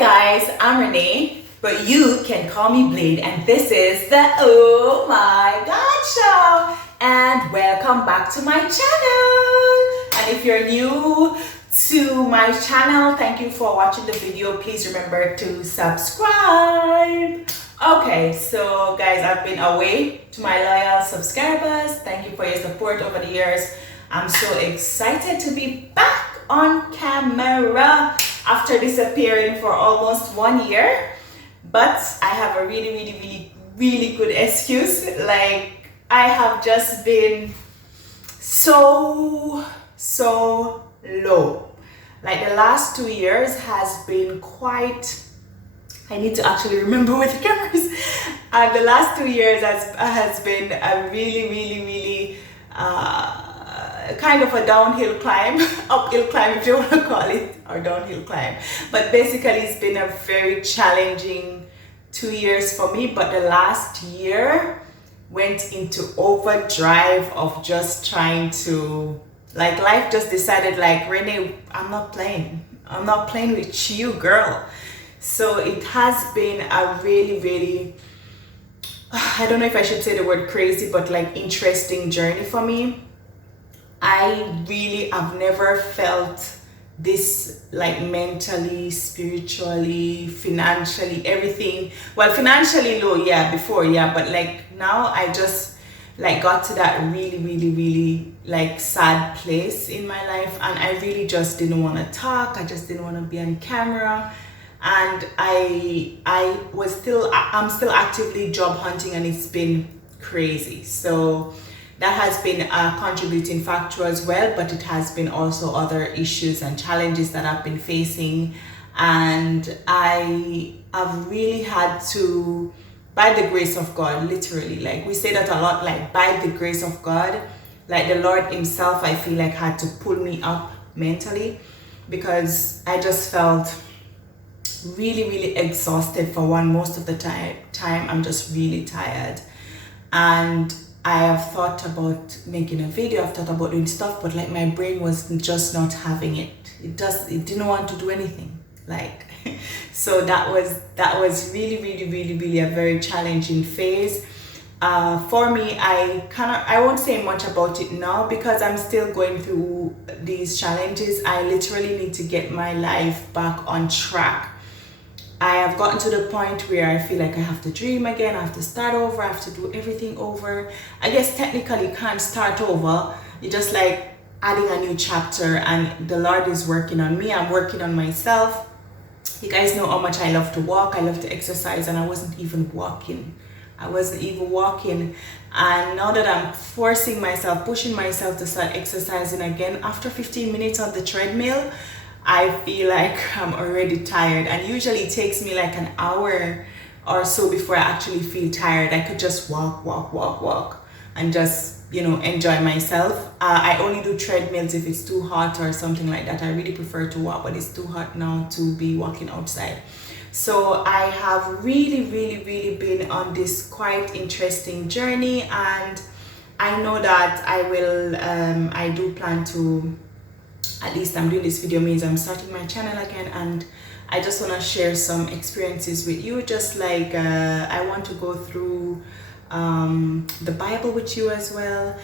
guys, I'm Renee, but you can call me Blade, and this is the Oh My God Show. And welcome back to my channel. And if you're new to my channel, thank you for watching the video. Please remember to subscribe. Okay, so guys, I've been away. To my loyal subscribers, thank you for your support over the years. I'm so excited to be back on camera after disappearing for almost 1 year. But I have a really good excuse. Like, I have just been so low. Like, the last 2 years has been quite, I need to actually remember where the camera is. The last 2 years has been a really kind of a downhill climb, uphill climb if you want to call it, or downhill climb. But basically it's been a very challenging 2 years for me. But the last year went into overdrive of just trying to, like, life just decided, like, Renee, I'm not playing with you, girl. So it has been a really, I don't know if I should say the word crazy, but like interesting journey for me. I really have never felt this, like, mentally, spiritually, financially, everything. Well, financially low, yeah, before, yeah, but like now I just like got to that really like sad place in my life, and I really just didn't want to talk. I just didn't want to be on camera. And I'm still actively job hunting, and it's been crazy. So that has been a contributing factor as well, but it has been also other issues and challenges that I've been facing. And I have really had to, by the grace of God, literally, like we say that a lot, like by the grace of God, like the Lord himself, I feel like had to pull me up mentally, because I just felt really exhausted for one. Most of the time I'm just really tired, and I have thought about making a video, I've thought about doing stuff, but like my brain was just not having it. It didn't want to do anything, like. So that was really a very challenging phase for me. I won't say much about it now because I'm still going through these challenges. I literally need to get my life back on track. I have gotten to the point where I feel like I have to dream again, I have to start over, I have to do everything over. I guess technically you can't start over, you're just like adding a new chapter, and the Lord is working on me, I'm working on myself. You guys know how much I love to walk, I love to exercise, and I wasn't even walking. And now that I'm forcing myself, pushing myself to start exercising again, after 15 minutes on the treadmill, I feel like I'm already tired. And usually it takes me like an hour or so before I actually feel tired. I could just walk and just, you know, enjoy myself. I only do treadmills if it's too hot or something like that. I really prefer to walk, but it's too hot now to be walking outside. So I have really been on this quite interesting journey, and I know that I do plan to, at least I'm doing this video means I'm starting my channel again, and I just want to share some experiences with you. Just like I want to go through the Bible with you as well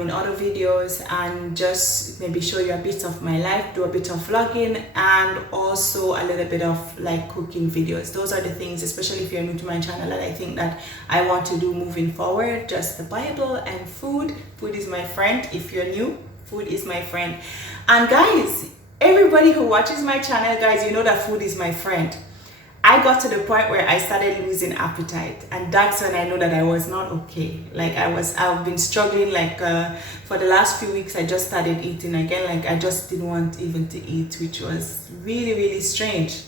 in other videos, and just maybe show you a bit of my life, do a bit of vlogging, and also a little bit of like cooking videos. Those are the things, especially if you're new to my channel, that I think that I want to do moving forward. Just the Bible and food. Food is my friend. If you're new, food is my friend. And guys, everybody who watches my channel, guys, you know that food is my friend. I got to the point where I started losing appetite, and that's when I know that I was not okay. Like I've been struggling, like for the last few weeks. I just started eating again. Like I just didn't want even to eat, which was really strange.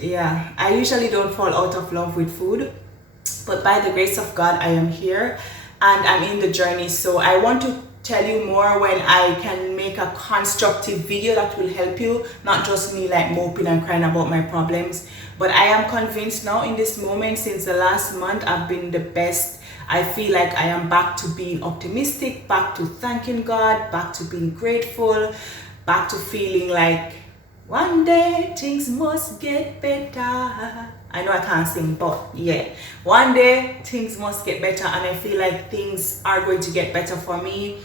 Yeah, I usually don't fall out of love with food, but by the grace of God, I am here and I'm in the journey. So I want to tell you more when I can make a constructive video that will help you, not just me like moping and crying about my problems. But I am convinced now in this moment, since the last month, I've been the best. I feel like I am back to being optimistic, back to thanking God, back to being grateful, back to feeling like One day things must get better. I know I can't sing, but yeah, one day things must get better, and I feel like things are going to get better for me,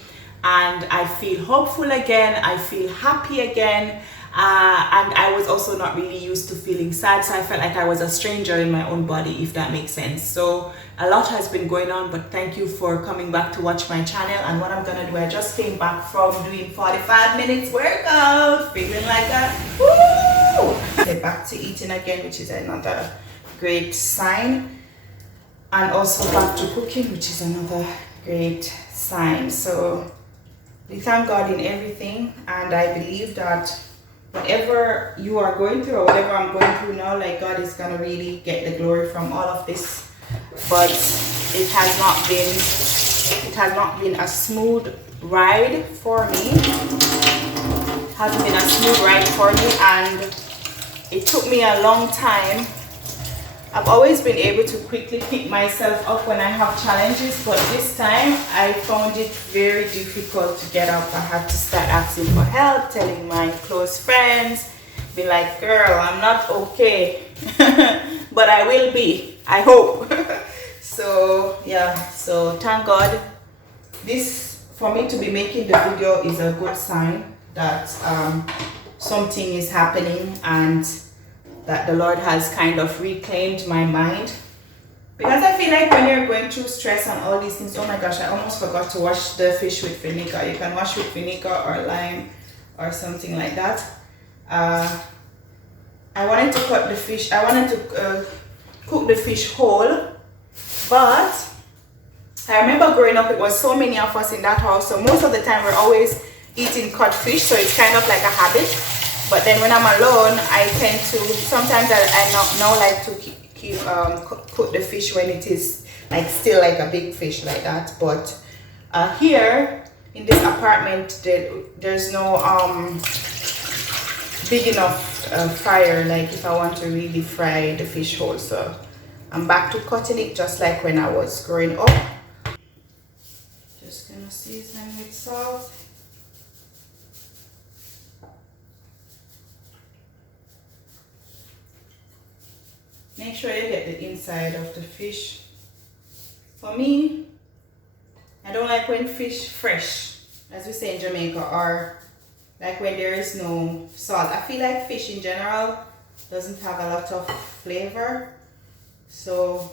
and I feel hopeful again. I feel happy again. And I was also not really used to feeling sad, so I felt like I was a stranger in my own body, if that makes sense. So a lot has been going on, but thank you for coming back to watch my channel. And what I'm gonna do, I just came back from doing 45 minutes workout, feeling like that. Woo! Get back to eating again, which is another great sign, and also back to cooking, which is another great sign. So we thank God in everything, and I believe that whatever you are going through or whatever I'm going through now, like, God is gonna really get the glory from all of this. But it has not been a smooth ride for me. It hasn't been a smooth ride for me, and it took me a long time. I've always been able to quickly pick myself up when I have challenges, but this time I found it very difficult to get up. I had to start asking for help, telling my close friends, be like, girl, I'm not okay, but I will be, I hope. So yeah, so thank God. This, for me to be making the video, is a good sign that something is happening, and that the Lord has kind of reclaimed my mind. Because I feel like when you're going through stress and all these things, oh my gosh, I almost forgot to wash the fish with vinegar. You can wash with vinegar or lime or something like that. I wanted to cut the fish, I wanted to cook the fish whole, but I remember growing up, it was so many of us in that house, so most of the time we're always eating cut fish, so it's kind of like a habit. But then when I'm alone, I tend to, sometimes I now like to cook the fish when it is like still like a big fish like that. But here in this apartment, there's no big enough fryer, like if I want to really fry the fish whole. So I'm back to cutting it just like when I was growing up. Just gonna season with salt. Make sure you get the inside of the fish. For me, I don't like when fish fresh, as we say in Jamaica, or like when there is no salt. I feel like fish in general doesn't have a lot of flavor. So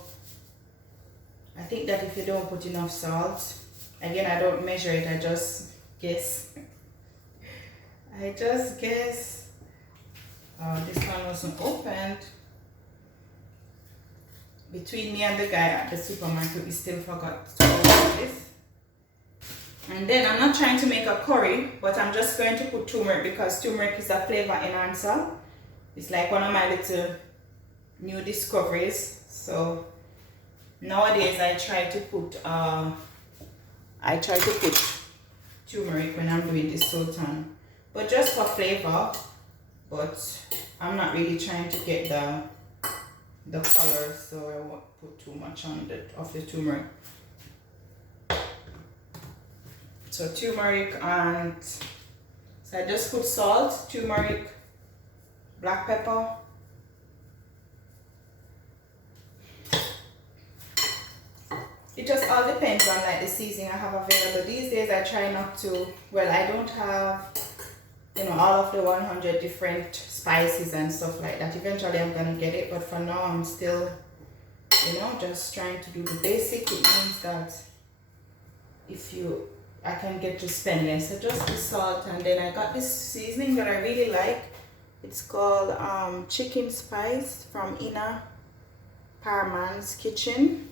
I think that if you don't put enough salt, again, I don't measure it, I just guess. I just guess. This one wasn't opened. Between me and the guy at the supermarket, we still forgot to open this. And then I'm not trying to make a curry, but I'm just going to put turmeric, because turmeric is a flavor enhancer. It's like one of my little new discoveries. So nowadays I try to put turmeric when I'm doing this sultan, but just for flavor. But I'm not really trying to get the color, so I won't put too much on of the turmeric. So turmeric, and so I just put salt, turmeric, black pepper. It just all depends on like the seasoning I have available. These days I try not to, well, I don't have, you know, all of the 100 different spices and stuff like that. Eventually I'm gonna get it, but for now I'm still, you know, just trying to do the basic. It means that I can get to spend less. So just the salt, and then I got this seasoning that I really like. It's called chicken spice from Ina Parman's Kitchen.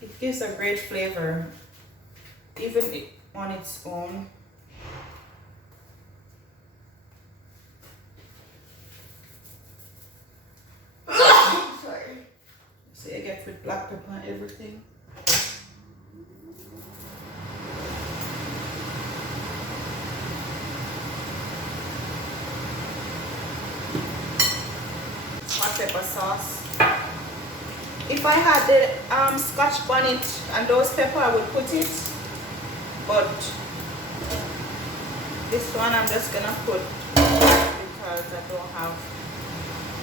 It gives a great flavor, even on its own. Sorry. See, I get with black pepper and everything. Hot pepper sauce. If I had the Scotch bonnet and those pepper, I would put it, but this one I'm just gonna put because I don't have,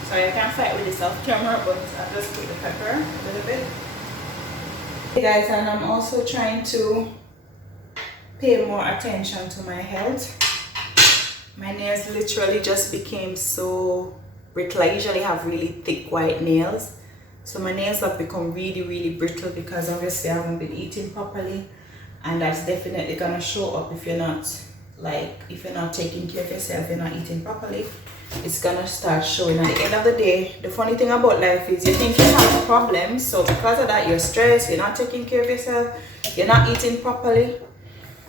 sorry, I can't fight with this off camera, but I just put the pepper a little bit. Hey guys, and I'm also trying to pay more attention to my health. My nails literally just became so brittle. I usually have really thick white nails, so my nails have become really brittle because obviously I haven't been eating properly, and that's definitely gonna show up if you're not taking care of yourself, you're not eating properly. It's gonna start showing. At the end of the day, the funny thing about life is you think you have problems, so because of that you're stressed, you're not taking care of yourself, you're not eating properly,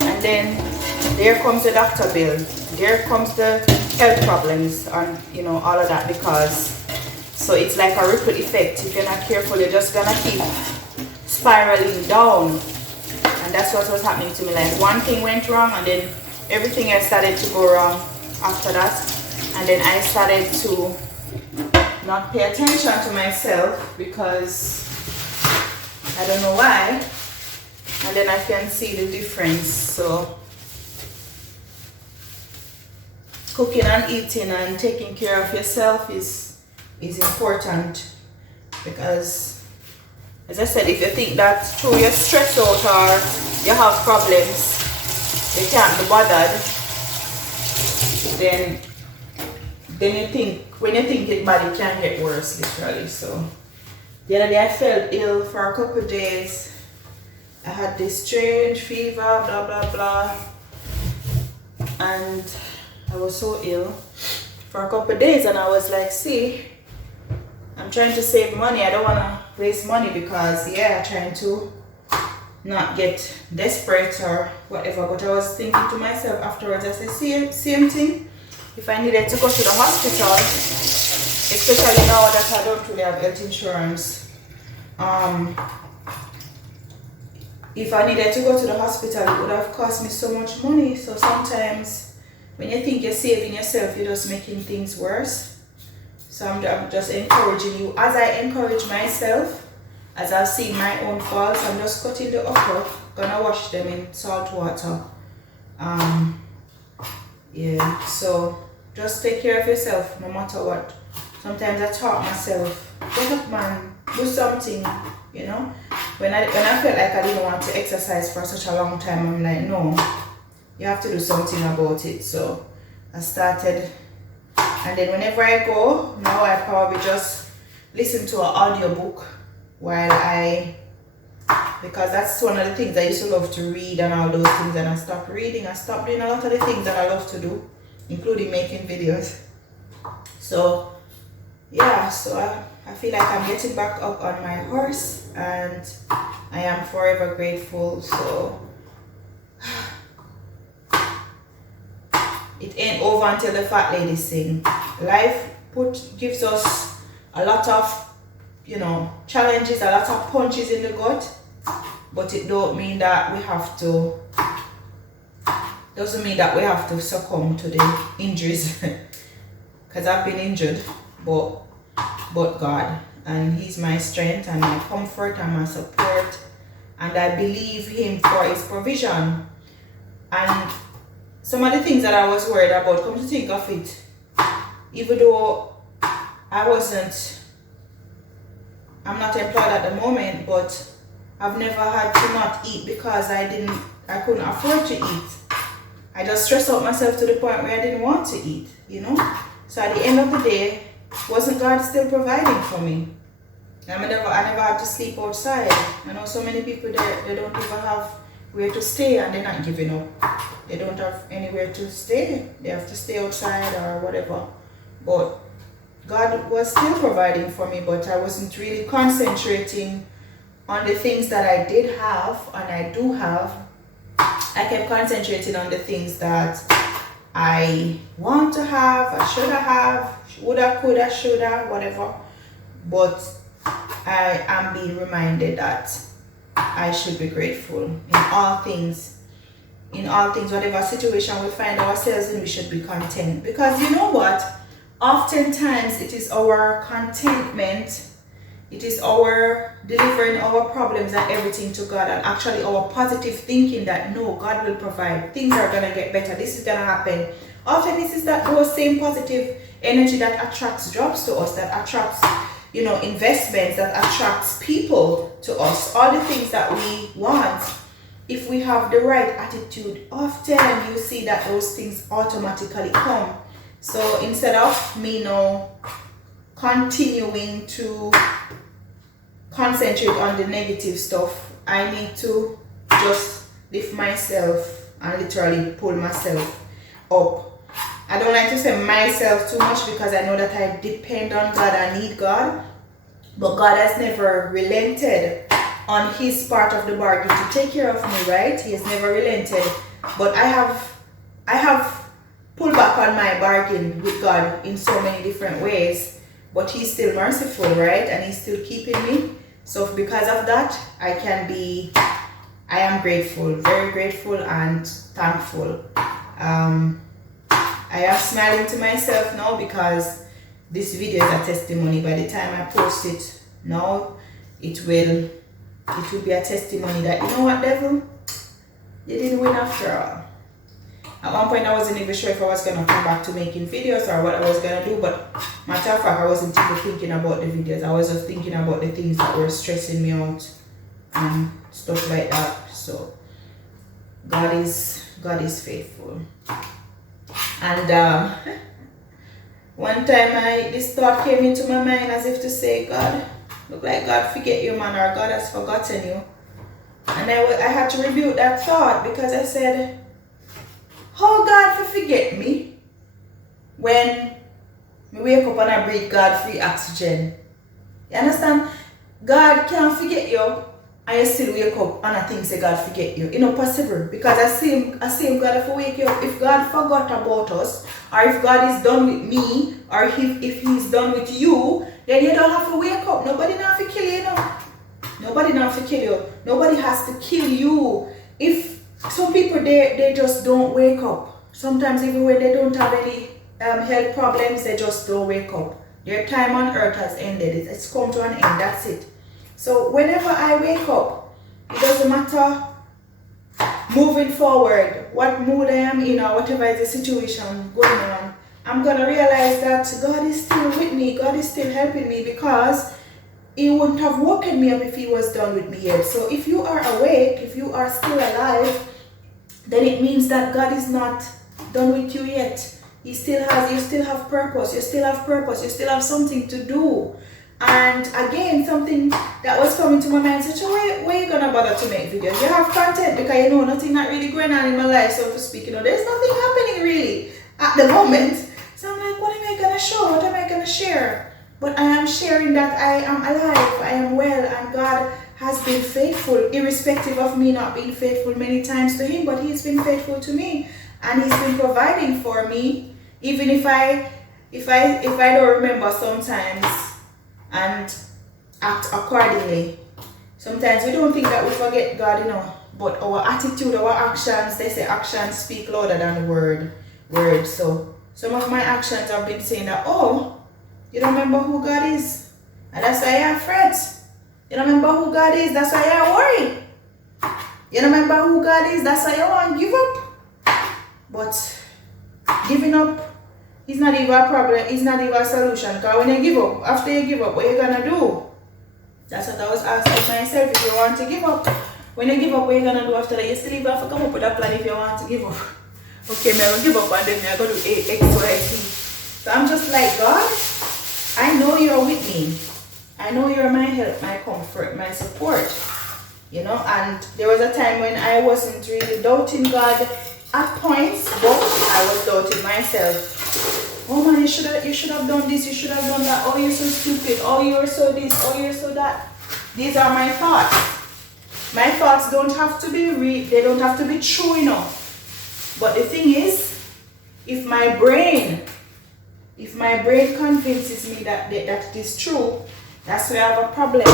and then there comes the doctor bill, there comes the health problems, and you know, all of that, because so it's like a ripple effect. If you're not careful, you're just gonna keep spiraling down, and that's what was happening to me. Like one thing went wrong and then everything else started to go wrong after that. And then I started to not pay attention to myself because I don't know why. And then I can see the difference. So cooking and eating and taking care of yourself is important, because as I said, if you think that through you're stressed out or you have problems, you can't be bothered, then you think, when you think it bad, it can get worse, literally. So the other day I felt ill for a couple of days. I had this strange fever, blah blah blah, and I was so ill for a couple of days, and I was like, see, I'm trying to save money. I don't want to waste money because yeah, I'm trying to not get desperate or whatever. But I was thinking to myself afterwards, I said, same thing. If I needed to go to the hospital, especially now that I don't really have health insurance, if I needed to go to the hospital, it would have cost me so much money. So sometimes when you think you're saving yourself, you're just making things worse. So I'm just encouraging you, as I encourage myself, as I've seen my own faults, I'm just cutting the okra, gonna wash them in salt water. Yeah, so just take care of yourself no matter what. Sometimes I taught myself, get up man, do something, you know. When I felt like I didn't want to exercise for such a long time, I'm like, no, you have to do something about it. So I started, and then whenever I go, now I probably just listen to an audiobook while because that's one of the things I used to love to read and all those things, and I stopped reading. I stopped doing a lot of the things that I love to do, including making videos. So yeah, so I feel like I'm getting back up on my horse, and I am forever grateful. So it ain't over until the fat lady sing. Life gives us a lot of, you know, challenges, a lot of punches in the gut, but it don't mean that we have to, doesn't mean that we have to succumb to the injuries, because I've been injured, but God, and He's my strength and my comfort and my support, and I believe Him for His provision. And some of the things that I was worried about, come to think of it, even though I'm not employed at the moment, but I've never had to not eat because I couldn't afford to eat. I just stressed out myself to the point where I didn't want to eat, you know. So at the end of the day, wasn't God still providing for me? And I never had to sleep outside. I know so many people there, they don't even have where to stay, and they're not giving up. They don't have anywhere to stay. They have to stay outside or whatever. But God was still providing for me, but I wasn't really concentrating on the things that I did have and I do have. I kept concentrating on the things that I want to have, I should have, woulda, coulda, shoulda, whatever. But I am being reminded that I should be grateful in all things. In all things, whatever situation we find ourselves in, we should be content. Because you know what? Oftentimes it is our contentment, it is our delivering our problems and everything to God, and actually our positive thinking that no, God will provide, things are going to get better, this is going to happen, Often it is that those same positive energy that attracts jobs to us, that attracts, you know, investments, that attracts people to us, all the things that we want. If we have the right attitude, often you see that those things automatically come. So instead of me now continuing to concentrate on the negative stuff, I need to just lift myself and literally pull myself up. I don't like to say myself too much because I know that I depend on God, I need God, but God has never relented on his part of the bargain to take care of me, right? He has never relented, but I have pulled back on my bargain with God in so many different ways, but he's still merciful, right? And he's still keeping me. So because of that, I am grateful, very grateful and thankful. I am smiling to myself now because this video is a testimony. By the time I post it now, it will be a testimony that, you know what, devil, you didn't win after all. At one point I wasn't even sure if I was going to come back to making videos or what I was going to do, but matter of fact, I wasn't even thinking about the videos. I was just thinking about the things that were stressing me out and stuff like that. So God is faithful. And one time this thought came into my mind as if to say, God, look like God forget you, man, or God has forgotten you. And I had to rebuke that thought because I said, how God forget me when I wake up and I breathe God free oxygen? You understand? God can't forget you and you still wake up and I think say God forget you. It's not possible because I see him God if wake you up. If God forgot about us, or if God is done with me, or if he's done with you, then you don't have to wake up. Nobody not to kill you, you know. Nobody not to kill you. Nobody has to kill you. If some people they just don't wake up. Sometimes even when they don't have any health problems, they just don't wake up. Their time on earth has ended. It's come to an end. That's it. So whenever I wake up, it doesn't matter moving forward, what mood I am in or whatever is the situation going on, I'm going to realize that God is still with me. God is still helping me because he wouldn't have woken me up if he was done with me yet. So if you are awake, if you are still alive, then it means that God is not done with you yet. You still have purpose, you still have something to do. And again, something that was coming to my mind, such a way, where you gonna bother to make videos? You have content because you know nothing not really going on in my life, so to speak. You know, there's nothing happening really at the moment. So I'm like, what am I gonna show? What am I gonna share? But I am sharing that I am alive, I am well, and God has been faithful, irrespective of me not being faithful many times to him, but he's been faithful to me, and he's been providing for me, even if I don't remember sometimes and act accordingly. Sometimes we don't think that we forget God, you know, but our attitude, our actions, they say actions speak louder than words. So some of my actions have been saying that, oh, you don't remember who God is, and that's why you're afraid. You don't remember who God is, that's why you're worried. You don't remember who God is, that's why you want to give up. But giving up is not even a problem, it's not even a solution. Because when you give up, after you give up, what are you gonna do? That's what I was asking myself. If you want to give up, when you give up, what are you gonna do after that? You still even have to come up with a plan if you want to give up. Okay, I'm gonna give up and then I'm gonna do X, Y, Z. So I'm just like, God, I know you're with me. I know you're my help, my comfort, my support. You know, and there was a time when I wasn't really doubting God at points, but I was doubting myself. Oh man, you should have done this, you should have done that. Oh, you're so stupid. Oh, you're so this. Oh, you're so that. These are my thoughts. My thoughts don't have to be they don't have to be true enough. But the thing is, if my brain convinces me that it is true, that's where I have a problem.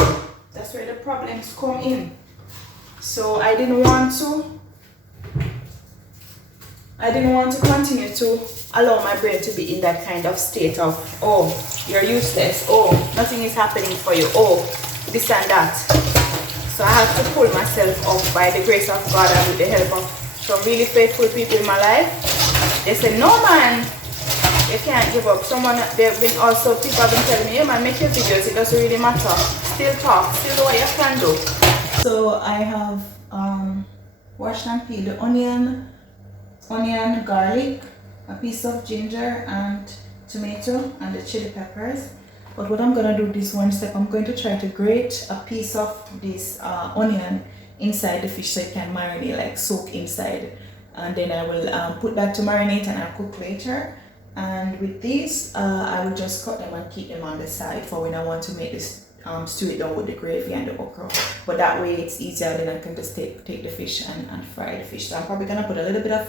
That's where the problems come in. So I didn't want to continue to allow my brain to be in that kind of state of, oh, you're useless, oh, nothing is happening for you, oh, this and that. So I have to pull myself up by the grace of God and with the help of some really faithful people in my life. They said, no man, you can't give up. They've been also, people have been telling me, hey man, make your videos, it doesn't really matter. Still talk, still do what you can do. So I have washed and peeled the onion, garlic, a piece of ginger and tomato and the chili peppers. But what I'm gonna do this one step, I'm going to try to grate a piece of this onion inside the fish so it can marinate, like soak inside. And then I will put that to marinate and I'll cook later. And with these, I will just cut them and keep them on the side for when I want to make this stew it down with the gravy and the okra. But that way it's easier, then I can just take the fish and fry the fish. So I'm probably gonna put a little bit of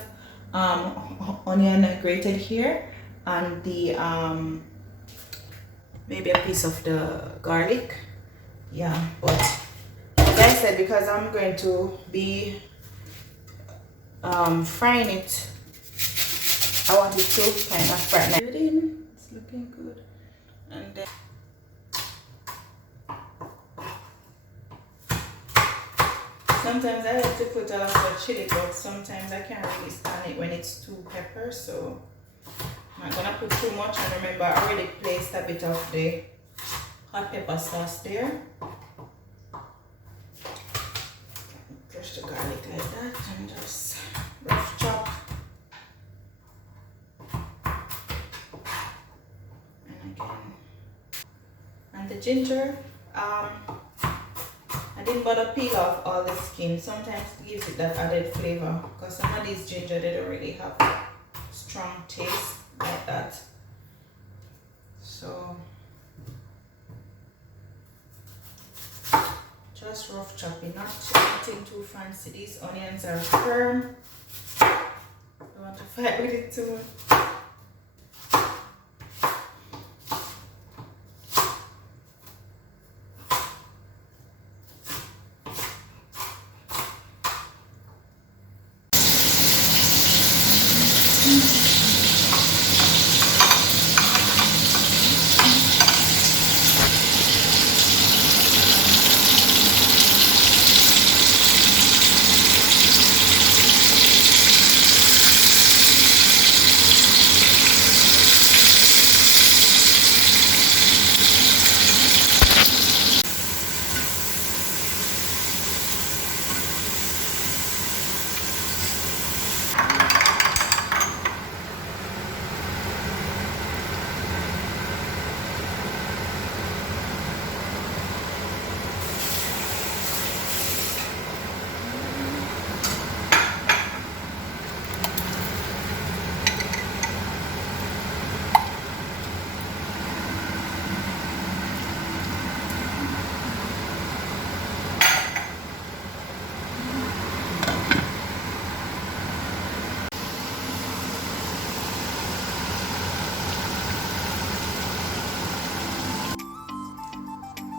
onion grated here and the maybe a piece of the garlic. Yeah, but like I said, because I'm going to be frying it, I want it to kind of fry it in. It's looking good. And then sometimes I like to put a lot of chili, but sometimes I can't really stand it when it's too pepper, so I'm not gonna put too much. And remember, I already placed a bit of the hot pepper sauce there. Crush the garlic like that and just rough chop. And again, and the ginger, I didn't bother peel off all the skin. Sometimes it gives it that added flavor, because some of these ginger, they don't really have strong taste like that. So just rough chopping, not anything too fancy. These onions are firm. Don't want to fight with it too much.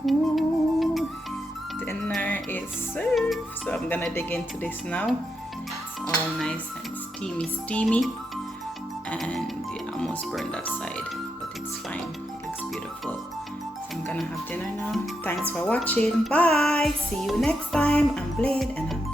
Ooh, dinner is served. So I'm gonna dig into this now. It's all nice and steamy, and it almost burned that side, but it's fine. It looks beautiful. So I'm gonna have dinner now. Thanks for watching. Bye. See you next time. I'm Blade and I'm